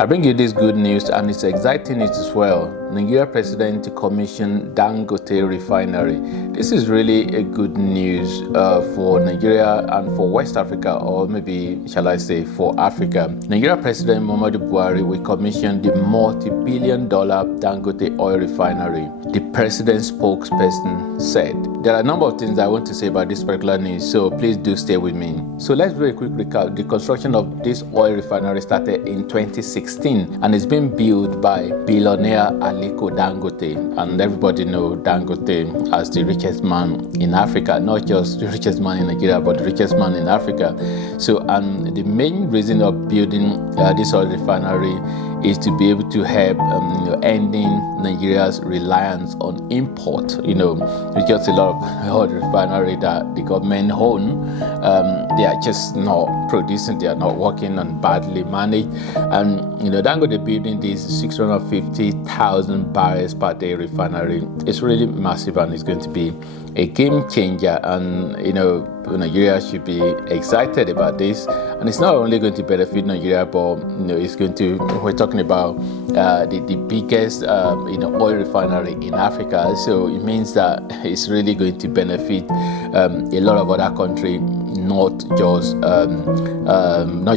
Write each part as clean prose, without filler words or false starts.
I bring you this good news, and it's exciting news as well. Nigeria President to commission Dangote Refinery. This is really a good news for Nigeria and for West Africa, or maybe shall I say for Africa. Nigeria President Muhammadu Buhari will commission the multi-billion-dollar Dangote oil refinery. The president's spokesperson said. There are a number of things I want to say about this particular news, so please do stay with me. So let's do a quick recap. The construction of this oil refinery started in 2016 and it's been built by billionaire Aliko Dangote, and everybody knows Dangote as the richest man in Africa, not just the richest man in Nigeria, but the richest man in Africa. So, and the main reason of building this oil refinery is to be able to help ending Nigeria's reliance on import. Because a lot of oil refinery that the government own, they are just not producing, they are not working, and badly managed. And Dangote building this 650,000 barrels per day refinery is really massive, and it's going to be a game changer. And Nigeria should be excited about this. And it's not only going to benefit Nigeria, but it's going to, we're talking about the biggest oil refinery in Africa. So it means that it's really going to benefit a lot of other countries, not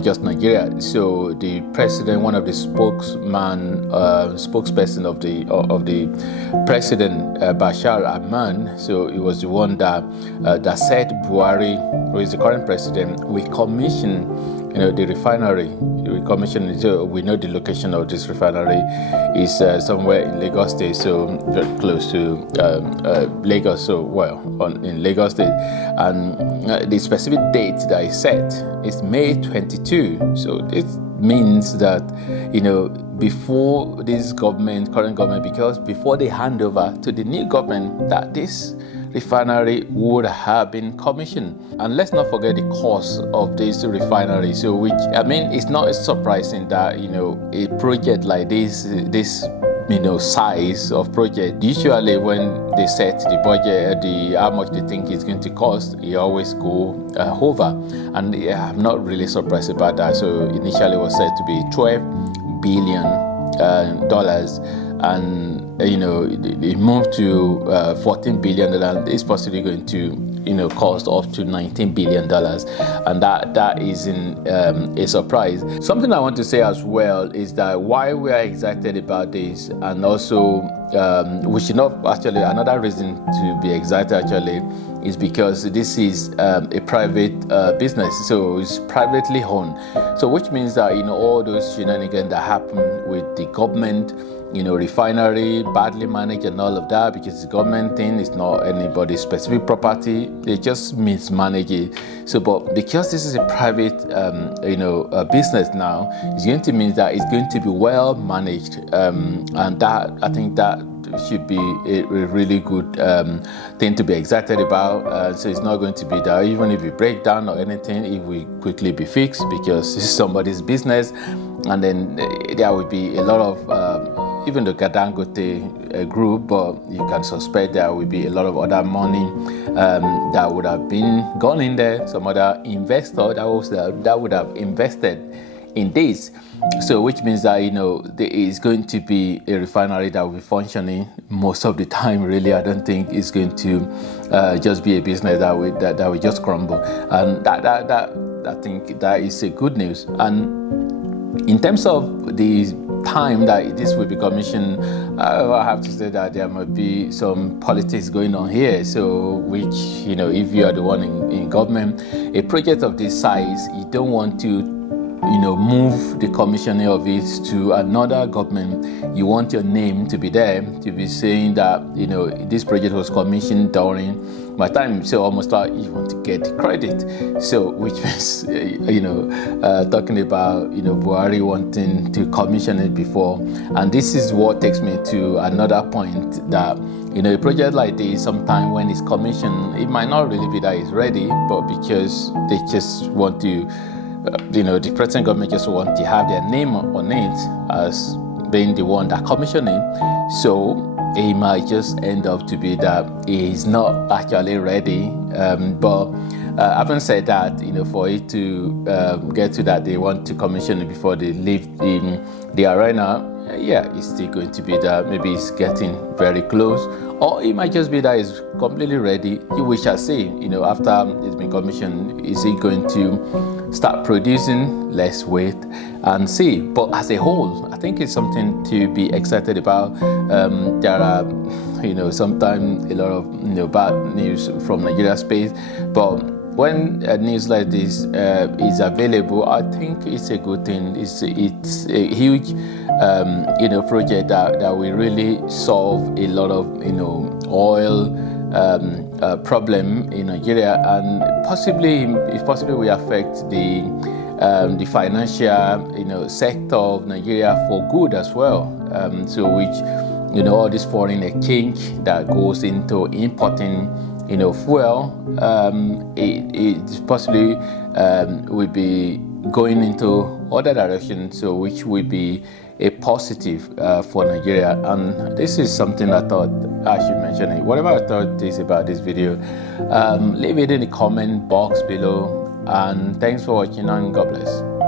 just Nigeria. So the president, one of the spokesperson of the president, Bashar Ahmad, so it was the one that said Buhari, who is the current president, will commission the refinery. We commission. So we know the location of this refinery is somewhere in Lagos State, so very close to Lagos. So in Lagos State, and the specific date that is set is May 22. So this means that before this current government, because before they hand over to the new government, that this refinery would have been commissioned. And let's not forget the cost of this refinery. So it's not surprising that a project like this size of project, usually when they set the budget, how much they think it's going to cost, it always go over. And I'm not really surprised about that. So initially it was said to be $12 billion, and it moved to $14 billion, and it's possibly going to cost up to $19 billion, and that isn't a surprise. Something I want to say as well is that why we are excited about this, and also we should not actually, another reason to be excited actually is because this is a private business, so it's privately owned. So which means that all those shenanigans that happen with the government, refinery badly managed and all of that, because it's a government thing, it's not anybody's specific property, they just mismanage it. So, but because this is a private, business now, it's going to mean that it's going to be well managed, and that, I think that should be a really good thing to be excited about. So it's not going to be that even if you break down or anything, it will quickly be fixed, because this is somebody's business. And then there will be a lot of even the Dangote group, but you can suspect there will be a lot of other money that would have been gone in there, some other investor that would have invested in this. So which means that there is going to be a refinery that will be functioning most of the time. Really, I don't think it's going to just be a business that will just crumble, and that I think that is a good news. And in terms of the time that this will be commissioned, I have to say that there might be some politics going on here. So which, if you are the one in government, a project of this size, you don't want to move the commissioning of it to another government. You want your name to be there, to be saying that this project was commissioned during my time. So almost like you want to get credit. So which means talking about Buhari wanting to commission it before. And this is what takes me to another point, that a project like this, sometime when it's commissioned, it might not really be that it's ready, but because they just want to the present government just want to have their name on it as being the one that commissioned it. So it might just end up to be that it's not actually ready. But Having said that, for it to get to that, they want to commission it before they leave the arena. Yeah, it's still going to be that. Maybe it's getting very close, or it might just be that it's completely ready. We shall see. After it's been commissioned, is it going to start producing? Let's wait and see. But as a whole, I think it's something to be excited about. There are, sometimes a lot of bad news from Nigeria space, but when news like this is available, I think it's a good thing. It's a huge project that will really solve a lot of oil problem in Nigeria, and possibly will affect the financial sector of Nigeria for good as well. So which all this foreign exchange that goes into importing fuel, it possibly will be going into other directions, so which will be a positive for Nigeria. And this is something I thought I should mention it. Whatever I thought is about this video, leave it in the comment box below, and thanks for watching, and God bless.